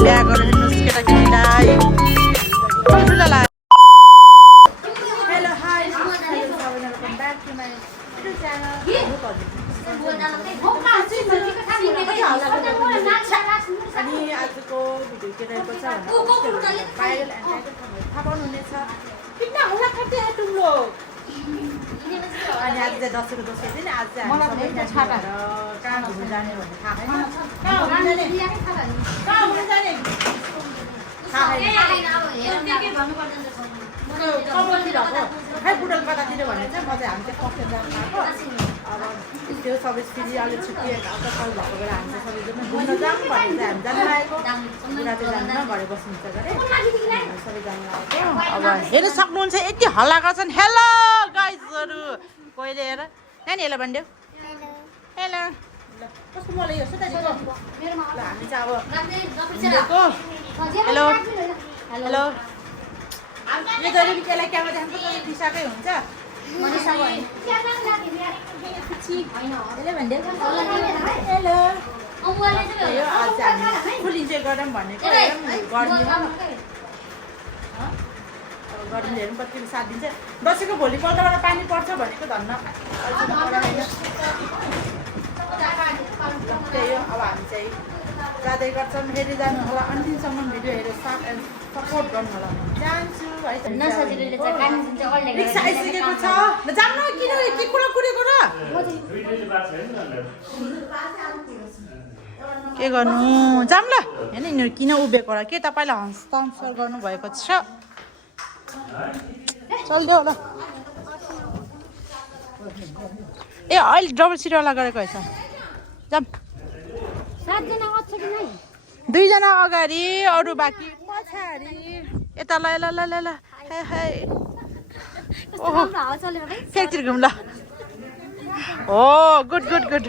बिहा गरेर हेर्नुहोस् केटाकेटीलाई ठुल्ठुला लाग्यो। Hello hi welcome back to my YouTube channel. अनि आजको भिडियो के रहेको छ भने भाइरल एन्ड टाइटल थाहा पाउनुहुनेछ। किन होला खाँदै टुङ्लो अनि आज चाहिँ दसैँको दोस्रो दिन। आज चाहिँ हामी सबै छाटा कहाँ घुम्नु जाने भन्ने थाहा छैन। कहाँ घुम्नु जाने थाहा छैन। खै बुटल कतातिर भन्ने चाहिँ म चाहिँ हामी चाहिँ कफेर जानु आएको। अब त्यो सबै फेरि अलिक छुट्टी असल भएको बेला हामी चाहिँ सबैजना घुम्न जाऊँ भनेर चाहिँ हामी जानु लागेको। बुढा चाहिँ जान्न घरै बस्नुहुन्छ गरे सबै जानु लागेको। अब हेर्न सक्नुहुन्छ यति हल्ला गर्छन्। हेलो गाइजहरू कोहीले हेर नानी हेलो भनिदेऊ। हेलो कस्तो मलाई यो सुता दिएको ल हामी चाहिँ अब घुमेको। हेलो हेलो यो जहिले केलाई क्यामेरा देखाउँछ कहिले दिशाकै हुन्छ। मनिषा भयो हेलो यो आज हामी फुल इन्जोय गरौँ भनेको गर्मी हो गर्मीले हेरौँ कति साथ दिन्छ। दसैँको भोलिपल्टबाट पानी पर्छ भनेको धन्न त्यही हो। अब हामी चाहिँ जाँदै गर्छौँ हेरी जानु होला अन्तिमसम्म भिडियो हेरेर साथ एन्ड सपोर्ट गर्नु होला। जान्छु है रिक्सा आइसकेको छ जानु किन के कुरा कुरेको र के गर्नु जाऊँ ल होइन यिनीहरू किन उभिएको होला के तपाईँलाई हस्ताक्षर गर्नुभएको छ चल्दै होला। ए अहिले डबल सिटवाला गरेको रहेछ जाऊँ। दुईजना अगाडि अरू बाँकी पछाडि यता ल ल ल ल ल फ्याक्ट्री घुम ल। हो गुड गुड गुड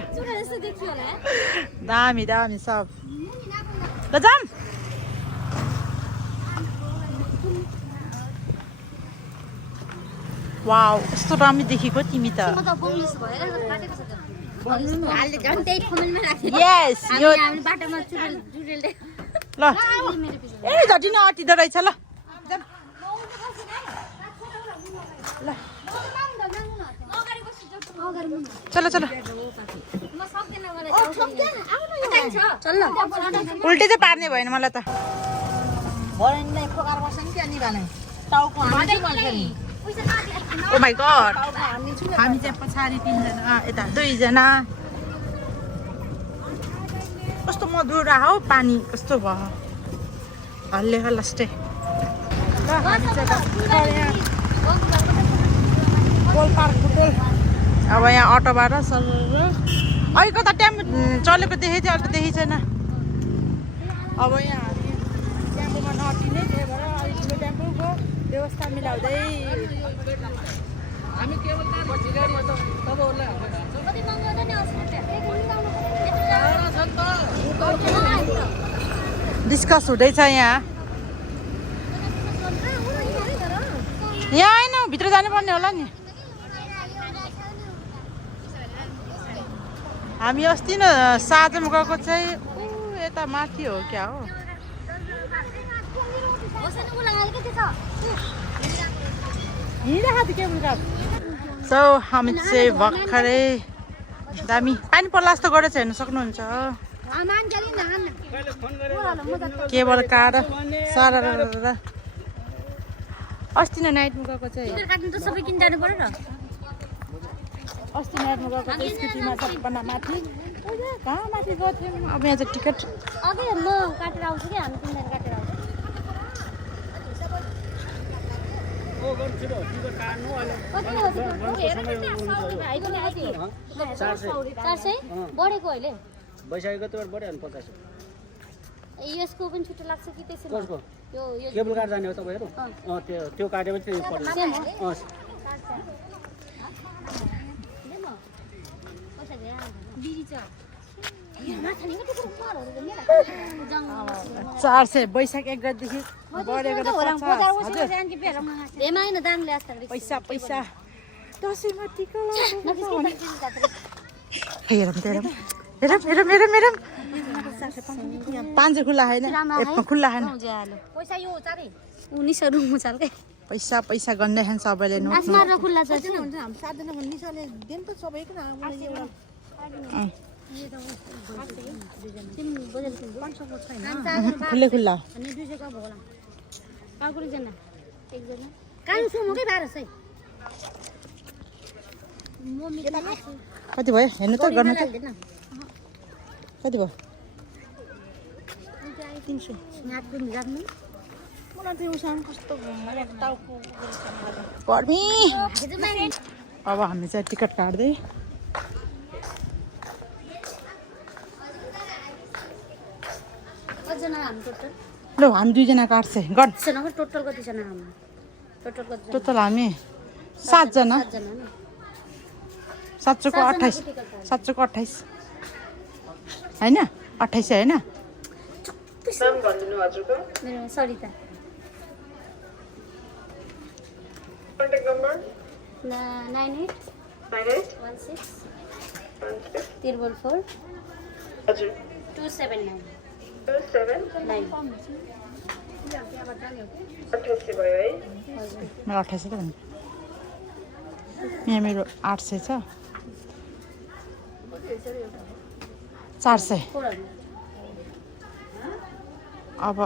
दामी दामी सब ल जाऊँ। वाउ यस्तो राम्रो देखेको तिमी त। यस यो ल ए झटी न अटिँदो रहेछ ल ल चलो चलो उल्टे चाहिँ पार्ने भएन मलाई त। ओ माई गड हामी चाहिँ पछाडि तिनजना यता दुईजना कस्तो मधुर हो पानी कस्तो भयो हल्लेको लास्टै। अब यहाँ अटोबाट सर अहिले कता टेम्पो चलेको देखेको थियो अहिले त देखेको छैन। अब यहाँ हामी टेम्पोमा नअटिने त्यही भएर अलिक टेम्पोको व्यवस्था मिलाउँदै डिस्कस हुँदैछ यहाँ यहाँ होइन भित्र जानुपर्ने होला नि। हामी अस्ति न साँझमा गएको चाहिँ यता माथि हो क्या हो सो हामी चाहिँ भर्खरै दामी पानी पर्ला जस्तो गरेर चाहिँ हेर्न सक्नुहुन्छ। केबल कार सारा अस्ति नै नाइटमा गएको चाहिँ अस्ति नाइटमा गएको चाहिँ स्कुटीमा सबभन्दा माथि कहाँ माथि गएको थियौँ। अब यहाँ चाहिँ टिकट अघि म काटेर आउँछु कि हामी तिनजना काटेर आउँछु। बढेको अहिले बैशाखीको त्यो बढ्यो 50। यसको पनि छुट्टो लाग्छ कि त्यसै कसको यो केबल कार जाने हो तपाईँहरू त्यो काटेपछि त्यो पर्छ। चार सय वैशाख 1 गतेदेखि बढेको पैसा पैसा दसैँमा टिका हेरौँ हेरौँ हेरौँ हेरौँ हेरौँ 500 खुल्ला छैन एकमा खुल्ला छैन पैसा यो चारै 1900 मुचालकै पैसा पैसा गर्दै खान सबैले नोट आसमा र खुल्ला छ हुन्छ हामी 7 जनाको निसाले दिन त सबैको मलाई एउटा खुल्ले खुल्ला अनि 200 का भोला काकुले जना एकजना कानु सुमुकै बारस है मम्मी कति भयो हेर्नु त गर्नु त कति भयो 300 यहाँ पनि जान्नु मलाई त्यो उसान कस्तो टाउको पर्मी अब हामी चाहिँ टिकट काट्दै कतिजना हामी टोटल ल हामी 2 जना काट्छ गर्नु जना टोटल कतिजना हामी टोटल कति टोटल हामी 7 जना 7 जना 7 को 28 7 को 28 हैन 28 हैन नाम भन्दिनु हजुरको मेरो सरिता कन्ट्याक्ट नम्बर 98 16 444 हजुर 279 29 28 भयो है मेरो 28 त भन्नु यहाँ मेरो 800 छ 400 अब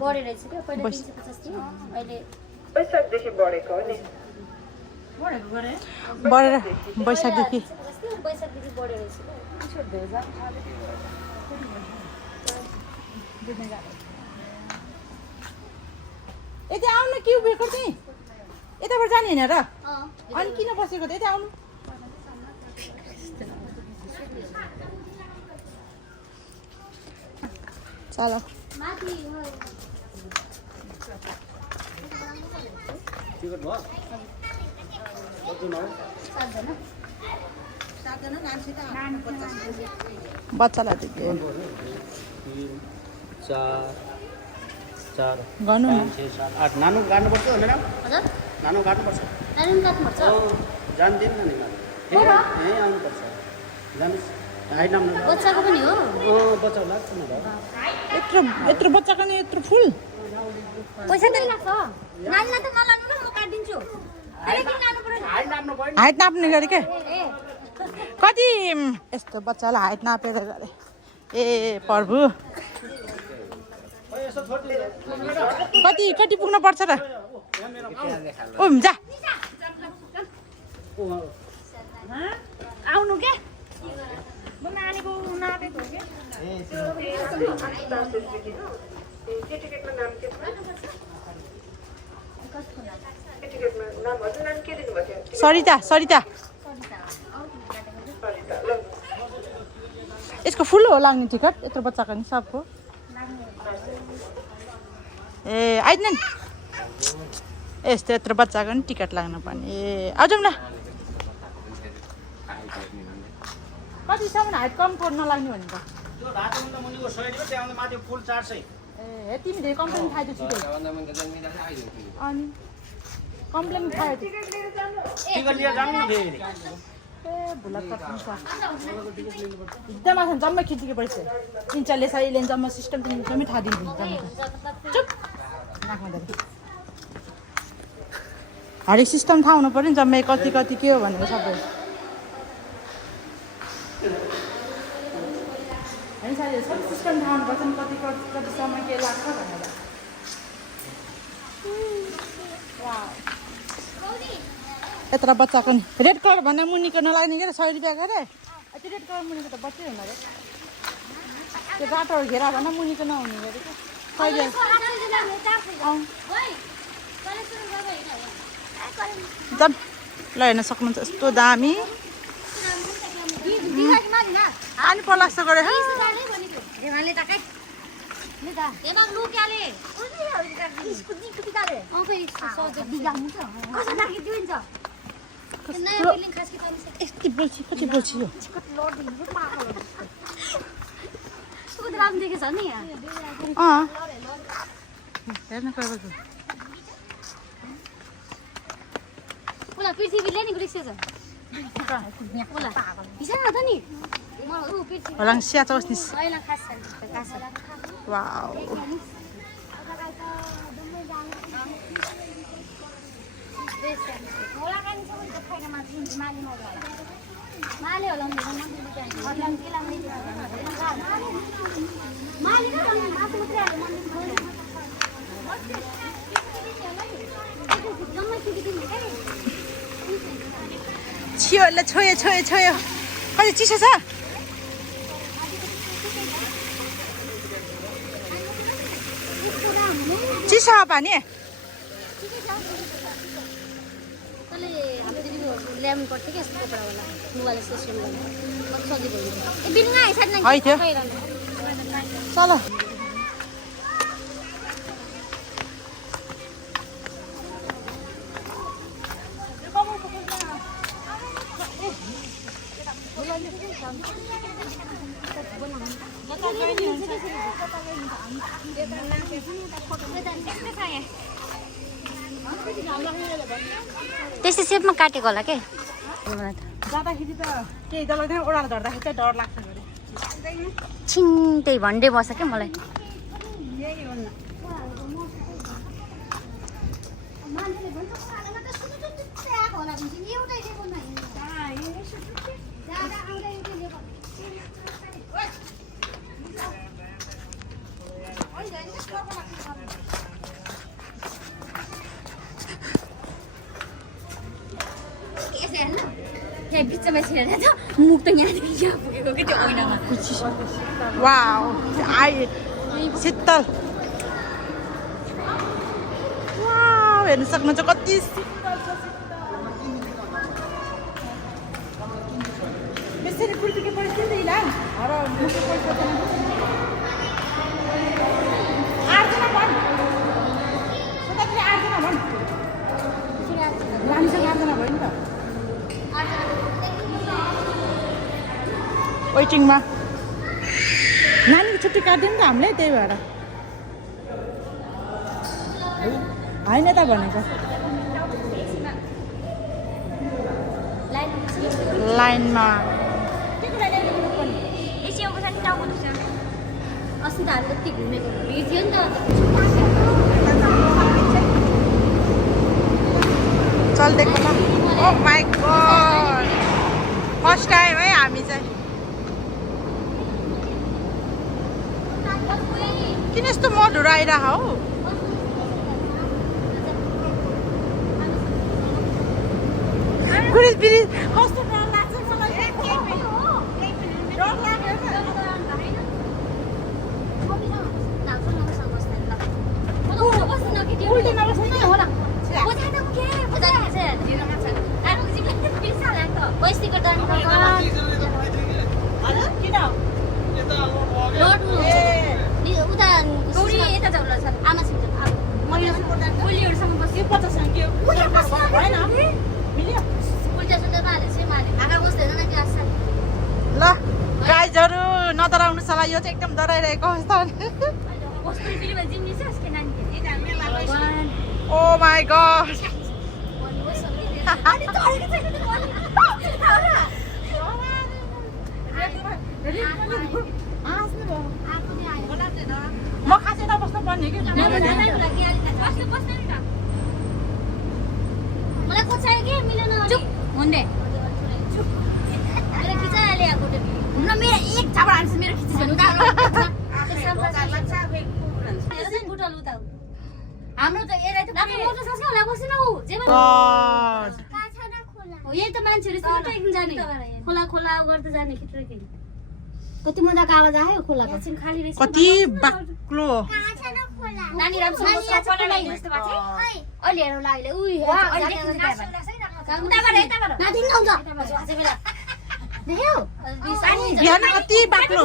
बढेर रहेछ क्या पहिला 350 थियो अहिले पैसादेखि बढेको हो नि बढेर बैशाखदेखि बैशाखदेखि बढेर रहेछ यता आउनु के उभिएको थिएँ यताबाट जाने होइन र अनि किन बसेको त यता आउनु चल माथि टिकट भयो कतिजना हो 7 जना बच्चालाई त के 3 4 4 गर्नु न 6 7 8 नानु गाड्नुपर्छ हो म्याडम हजुर नानु गाड्नुपर्छ नानी काट्नुपर्छ जान्दिन नि यहीँ आउनुपर्छ जानुहोस् हाइट नाम बच्चाको पनि हो बच्चा लाग्छ नि त यत्रो बच्चाको नि यत्रो फुल पैसा त लाग्छ नानीलाई त नलानु ल म काट्दिन्छु अहिले किन लानु पर्यो हाइट नाप्नु पऱ्यो हाइट नाप्ने गरे के ए कति यस्तो बच्चालाई हाइट नापेर गरे ए प्रभु यसो छोड्दिनु कति कति पुग्नु पर्छ र ओ जा आउनु के म नानीको नापेको हो के के टिकटमा नाम के छ के टिकटमा नाम हजुर नाम के दिनुभएको थियो सरिता सरिता सरिता ल यसको फुल हो लाग्ने टिकट यत्रो बच्चाको नि सबको ए आइदिनु नि यस्तो यत्रो बच्चाको नि टिकट लाग्नु पर्ने ए आउँछौँ न कतिसम्म हाइट कम नलाग्ने भनेको त्यो ढाँचाभन्दा मुनिको 100 रुपियाँ त्यहाँभन्दा माथि फुल 400 ए तिमी धेरै कम्प्लेन खायो छिटो अनि कम्प्लेन खायो टिकट लिएर जानु न फेरि ए भुला एकदम आसान जम्मै खिच्की पर्छ इन्चले साइले जम्मा सिस्टम जम्मै थाहा दिन्छ चुप नाकमा हरेक सिस्टम थाहा हुनु पऱ्यो नि जम्मै कति कति के हो भनेर सबै होइन साथीहरू सबै सिस्टम थाहा हुनुपर्छ नि कति कति समय के लाग्छ भनेर यत्रो बच्चाको नि रेड कलर भन्दा मुनिको नलाग्ने के 100 रुपियाँ गरे त्यो रेड कलर मुनिको त बच्चै हुँदो रहेछ त्यो बाटोहरू घेरा भन्दा मुनिको नहुने गरे क्या ल हेर्न सक्नुहुन्छ यस्तो दामी आनी पर्ला जस्तो गरे यति बोल्छु कति बोल्छु यो हेर्न गएको पृथ्वीले नि गुडिसेछ हिसाब त नि म Walang siya terus nih. Wow. 치열래 쳐요. 빨리 찌셔서. 찌셔 봐니. ल्याउनु पर्छ कि यस्तो कपडावाला मोबाइल सिस्टम गर्नु सजिलो हुन्छ ए बिलमा आइसक्यो नि है थियो चलो त्यस्तै सेपमा काटेको होला के जाँदाखेरि त केही जलाउँदैन ओडालो झर्दाखेरि चाहिँ डर लाग्छ गरे छिन्टै भन्डे बस्छ क्या मलाई यहाँ बिचमा छिरेर त मुख त यहाँदेखि यहाँ पुगेको कि त्यो ऐनामा वाउ आई शीतल वाउ हेर्न सक्नुहुन्छ कति शीतल छ यसरी कुर्तीको पैसा दिइला र मुखको पैसा पनि आर्जना भन् सोधाले आर्जना भन् लामिसँग आर्जना भयो नि त वेटिङमा नानीको छुट्टी काट्दियो नि त हामीले त्यही भएर होइन त भनेको लाइनमा अस्ति त हामी जति घुमेको भिज्यो नि त चल्देको ल ओ माई गॉड फर्स्ट टाइम है हामी चाहिँ किन यस्तो मधुरो आइरह हौ गुरिस बिरिस कस्तो डर लाग्छ मलाई डर लाग्यो उल्टी नबस्नु नि होला ल गाइजहरू नडराउनु सल्लाह यो चाहिँ एकदम डराइरहेको अवस्था ओ माई गॉड म खासै नबस्नु पर्ने कि मलाई खोज्छ कि मिलेन चुप हुँदै मेरो खिचाले आको न मेरो एक छापा हान्छ मेरो खिचिसक्यो उता बुटल उता हाम्रो त एरै त मोटर सक्छ होला बसिन उ जे यही त मान्छेहरु ट्रेकिङ जाने खोला खोला गर्दै जाने कि ट्रेकिङ कति मजाको आवाज आयो खोलाको एकछिन खाली रहेछ कति बाक्लो नानी रामसँग सपना लागि जस्तो भएको छ अहिले हेरौ लाग्ले उही अहिले उताबाट माथि आउँछ देख्यौ यहाँ कति बाक्लो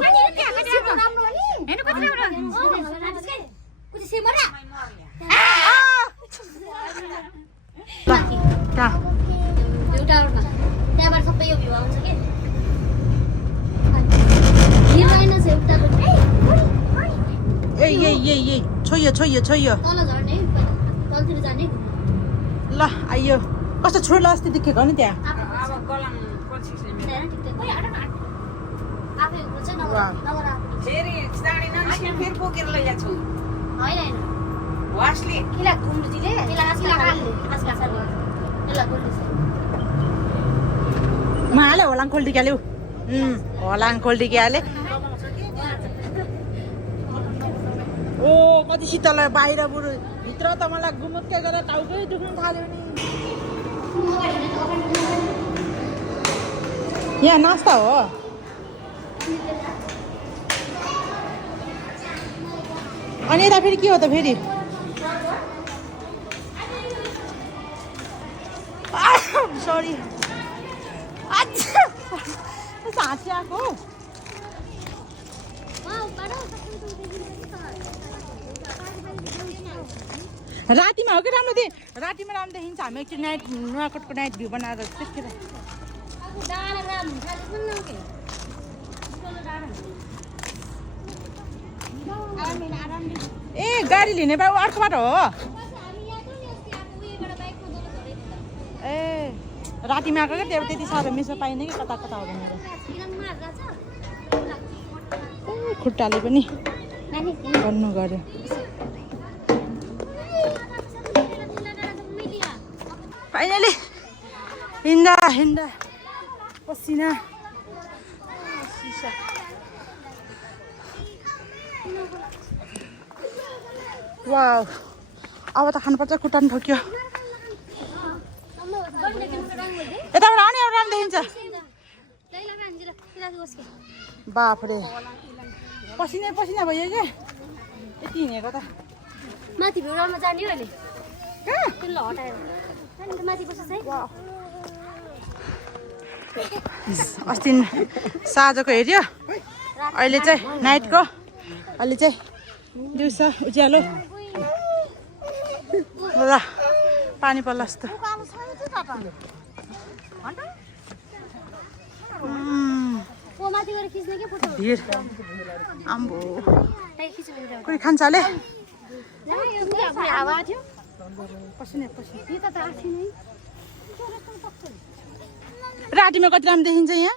राम्रो नि हेर्नु कति राम्रो कुछ सिमरा एउटामा त्यहाँबाट सबै यो भ्यू आउँछ के हिँड्दैन छ एउटाको ए छोयो तल झर्ने तलतिर जाने ल आइयो कस्तो छोड्ला अस्ति देखेको नि त्यहाँ फेरि चाँडै ननिस्किनु फेरि बोकेर लैजान्छ होइन वासले किला घुम्नुदिले म हाले होलाङ खोल्टिक्याले होलाङ खोल्टिक्याले ओ कति शीतल बाहिर बरु भित्र त मलाई गुमुक्कै गरेर टाउकै दुख्नु थाल्यो नि यहाँ नास्ता हो अनि यता फेरि के हो त फेरि सरी हाँसी आएको रातिमा हो कि राम्रो रातिमा राम्रो देखिन्छ हामी एकचोटि नाइट नुवाकोटको नाइट भ्यू बनाएर त्यतिखेर ए गाडी लिने बा अर्को बाटो हो ए रातिमा आएको क्या त्यति साह्रो मिसो पाइने कि कता कता हो भनेर खुट्टाले पनि गर्नु गऱ्यो फाइनली हिँड्दा हिँड्दा पसिना वाउ अब त खानुपर्छ खुट्टा पनि ठोक्यो यताबाट आउने एउटा राम्रो देखिन्छ बाफरे पसिना पसिना भयो क्या यति हिँडेको त माथि भिउरामा जाने हो अहिले कहाँ त्यसलाई हटाएर माथि बस्छ है अस्ति साँझको हेऱ्यो अहिले चाहिँ नाइटको अहिले चाहिँ दिउँसो उज्यालो ल पानी पर्ला जस्तो भिड आम्बो कोही खान्छ अरे पसिना पसिना रातिमा कति राम्रो देखिन्छ यहाँ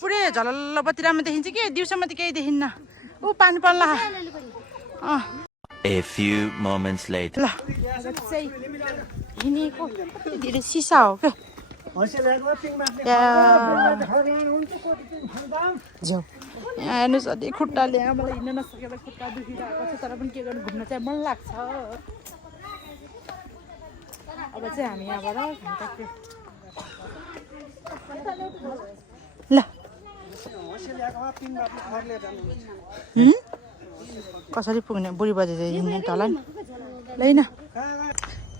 पुरै झलल्ल बत्ती राम्रो देखिन्छ कि दिउँसोमा त केही देखिन्न ऊ पानी पर्ला A few moments later. ल चाहिँ हिँडेको धेरै सिसा हो क्या झ्याउ यहाँ हेर्नुहोस् अलि खुट्टाले मलाई हिँड्न नसकेर खुट्टा दुखिरहेको छ तर पनि के गर्नु घुम्न चाहिँ मन लाग्छ अब चाहिँ हामी यहाँबाट ल कसरी पुग्ने बुढी बजे चाहिँ हिँड्ने तल नि लैन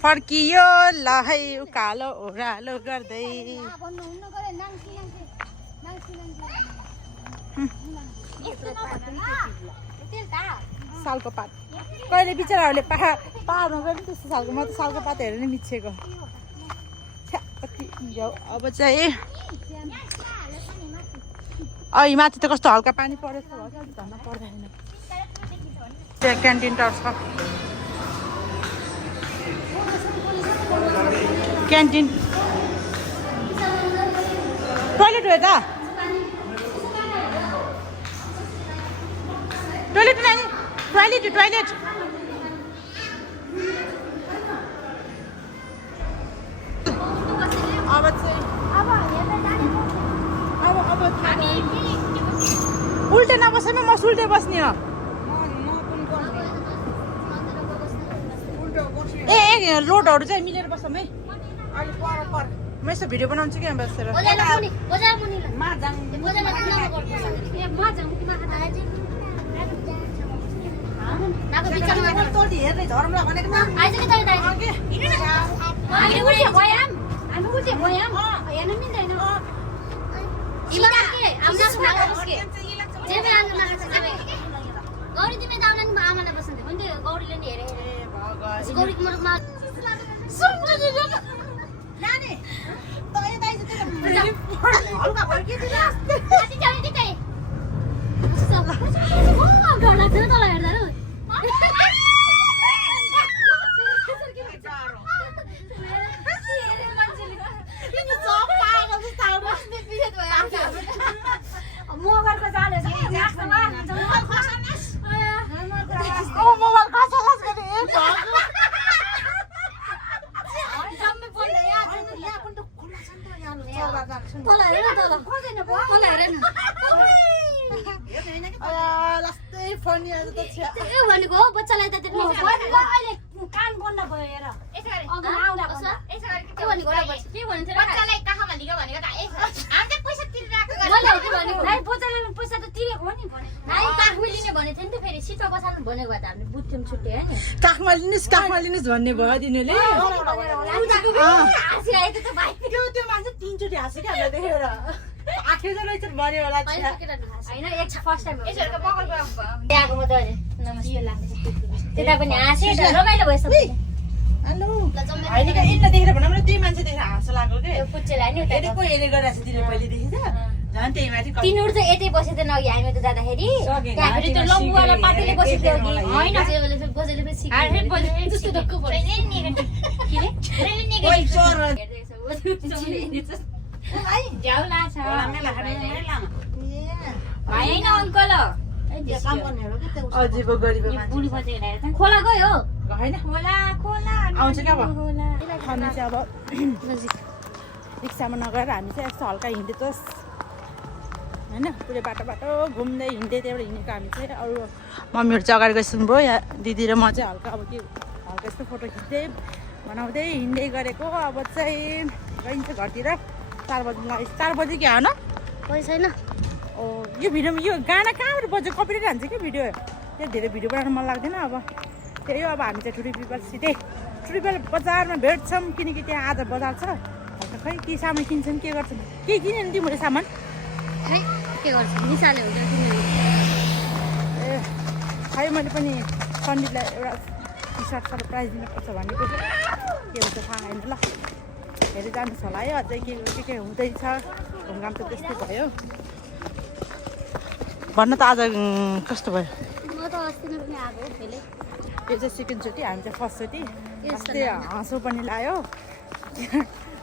फर्कियो ल है उकालो ओह्रालो गर्दै सालको पात कहिले बिचराहरूले पाहाडमा गयो नि त्यस्तो सालको म त सालको पात हेरेर नै मिचेको अब चाहिँ माथि त कस्तो हल्का पानी परेछ झन् पर्दैन त्यहाँ क्यान्टिन टावर छ क्यान्टिन टोइलेट हो यता टोइलेट नानी टोइलेट टोइलेट अब चाहिँ अब उल्टे नबस्ने म सुल्टे बस्ने हो ए रोडहरू चाहिँ मिलेर बस्छौँ है म यसो भिडियो बनाउँछु कि यहाँ बसेर गौरी तिमी जाउला नि आमालाई बस्नु थियो गौरीले नि हेरे गौरीको मुखमा फनी आज त छ त्यो भनेको हो बच्चालाई त त्यति अहिले कान बन्द भयो हेर यसो गरे अघि आउँदा बस्छ यसो गरे के भनेको र बच्चा के भन्नु थियो बच्चालाई कहाँमा लिएको भनेको त हामीले पैसा तिरिरहेको मैले हो के भनेको नाइ बच्चाले पैसा त तिरेको हो नि भने नाइ काखमा लिने भनेको थियो नि त फेरि सिटमा बसाल्नु भनेको भए त हामीले बुझ्थ्यौँ छुट्टै हो नि काखमा लिनुस् भन्ने भयो दिनुले हाँसिरहेको त भाइ त्यो मान्छे 3 चोटि हाँस्यो क्या हामीलाई देखेर आखे जस्तो रहेछ भन्यो होला होइन एक फर्स्ट टाइम यसो गरे बगलको त्यहाँको म त नमस्ते लाग्छ त्यता पनि हाँसे रमाइलो भएछ हेलो होइन क्या यिनलाई देखेर भनौँ न त्यही मान्छे देखेर हाँसो लाग्यो के पुच्चेलाई नि उता हेरेको हेरे गरिरहेको छ तिनीहरू पहिले देखेछ झन् त्यही माथि तिनीहरू चाहिँ यतै बसेको थियो नअघि हामी त जाँदाखेरि त्यहाँ फेरि त्यो लम्बुवाला पातीले बसेको थियो कि होइन बोजूले पनि होइन अङ्कल अजीब गरिब मान्छे खोला गयो होइन खोला खोला आउँछ क्या अब हामी चाहिँ अब रिक्सामा नगएर हामी चाहिँ यस्तो हल्का हिँड्दैछौँ होइन पुरै बाटो घुम्दै हिँड्दै त्यहाँबाट हिँडेको हामी चाहिँ अरू मम्मीहरू चाहिँ अगाडि गइसक्नु भयो यहाँ दिदी र म चाहिँ हल्का अब के हल्का यस्तो फोटो खिच्दै बनाउँदै हिँड्दै गरेको अब चाहिँ गइन्छ घरतिर 4 बजी क्या हो न पैसा छैन यो भिडियोमा यो गाना कहाँबाट बज्यो कपिराइट हान्छ कि भिडियो त्यो धेरै भिडियो बनाउनु मन लाग्दैन अब त्यही हो अब हामी चाहिँ टुरिपल बजारमा भेट्छौँ किनकि त्यहाँ आज बजार छ हल्का खै के सामान किन्छौँ के गर्छौँ के किन्यो नि तिमीले सामान खै के गर्छ निसाले हुन्छ ए खै मैले पनि सन्दीपलाई एउटा टी सर्ट सरप्राइज दिनुपर्छ भनेको के हुन्छ थाहा छैन ल हेरि जानुहोस् होला है अझै के हुँदैछ घुमघाम त त्यस्तै भयो भन्न त आज कस्तो भयो म त अस्ति नै पनि आएको फेरि यो चाहिँ सेकेन्डचोटि हामी चाहिँ फर्स्टचोटि अस्ति हाँसो पनि लायो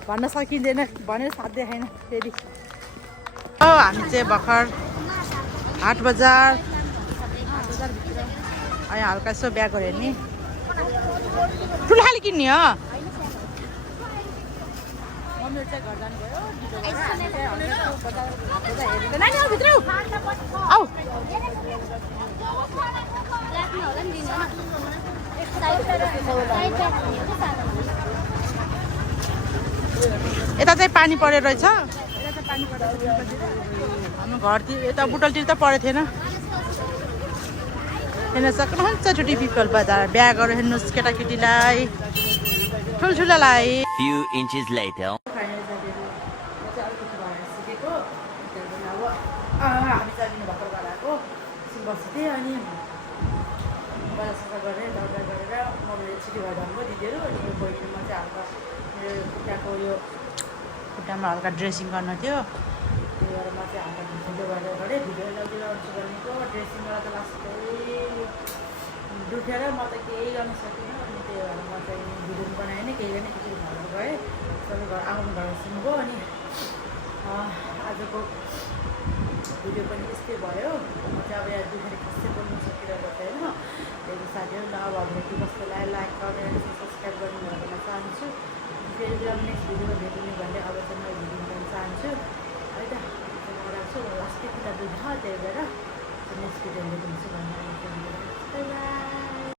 भन्न सकिँदैन भनेर साथ देखाएन फेरि हामी चाहिँ भर्खर हाट बजारभित्र अनि हल्का यसो ब्यागहरू हेर्ने ठुलो खाले किन्ने हो मम्मीहरू चाहिँ घर जानुभयो नानी आऊ भित्र आऊ यता चाहिँ पानी परेर रहेछ हाम्रो घरतिर यता बुटलतिर त परेको थिएन हेर्न सक्नुहुन्छ छुट्टी पिपल बजार ब्यागहरू हेर्नुहोस् केटाकेटीलाई ठुल्ठुलालाई Few inches later. हामी चाहिँ भर्खर गराएको बस्थेँ अनि बजार गरेर दौडा गरेर मम्मीले छिटो भएर जानुभयो दिदीहरू अनि यो बहिनीमा चाहिँ हल्का मेरो खुट्टाको यो खुट्टामा हल्का ड्रेसिङ गर्नु थियो त्यही भएर म चाहिँ हल्का भिडियो गरेर गरेँ भिडियो लगाउँछु भनेको ड्रेसिङ गरेर त लास्टै दुखेर म त केही गर्न सकिनँ अनि त्यही भएर म चाहिँ भिडियो पनि बनाएन केही गर्ने एकचोटि घर गएँ सबै घर आउनु घर सुन्नुभयो अनि आजको भिडियो पनि त्यस्तै भयो म चाहिँ अब यहाँ दुखेर खासै बोल्नु सकिरहेको छैन त्यही साथीहरू ल अब भेट्नु कस्तो लाग्यो लाइक गरेर सब्सक्राइब गर्नु भन्न चाहन्छु फेरि नेक्स्ट भिडियोमा भेट्नु भन्ने अब चाहिँ म भिडियो गर्न चाहन्छु है त राख्छु लास्टै कुरा दुध त्यही भएर नेक्स्ट भिडियो भेट्छु भन्ने